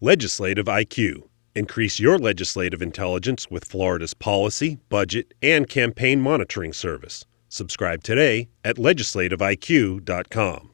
Legislative IQ. Increase your legislative intelligence with Florida's policy, budget, and campaign monitoring service. Subscribe today at legislativeiq.com.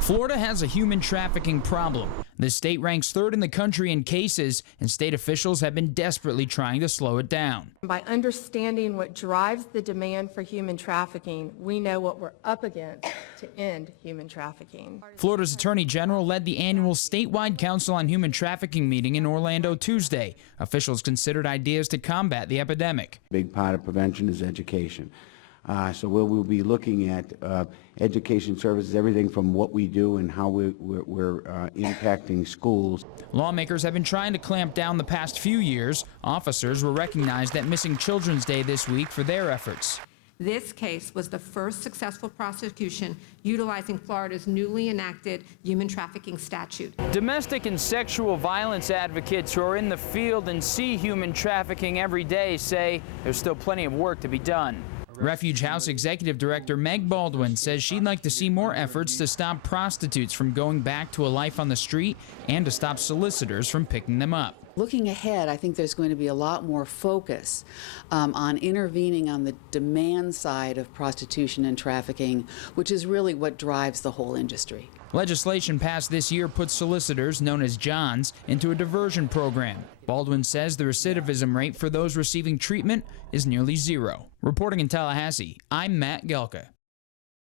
Florida has a human trafficking problem. The state ranks third in the country in cases, and state officials have been desperately trying to slow it down. By understanding what drives the demand for human trafficking, we know what we're up against to end human trafficking. Florida's Attorney General led the annual statewide Council on Human Trafficking meeting in Orlando Tuesday. Officials considered ideas to combat the epidemic. A big part of prevention is education. So we'll be looking at education services, everything from what we do and how we're impacting schools. Lawmakers have been trying to clamp down the past few years. Officers were recognized at Missing Children's Day this week for their efforts. This case was the first successful prosecution utilizing Florida's newly enacted human trafficking statute. Domestic and sexual violence advocates who are in the field and see human trafficking every day say there's still plenty of work to be done. Refuge House Executive Director Meg Baldwin says she'd like to see more efforts to stop prostitutes from going back to a life on the street and to stop solicitors from picking them up. Looking ahead, I think there's going to be a lot more focus on intervening on the demand side of prostitution and trafficking, which is really what drives the whole industry. Legislation passed this year puts solicitors, known as Johns, into a diversion program. Baldwin says the recidivism rate for those receiving treatment is nearly zero. Reporting in Tallahassee, I'm Matt Gelka.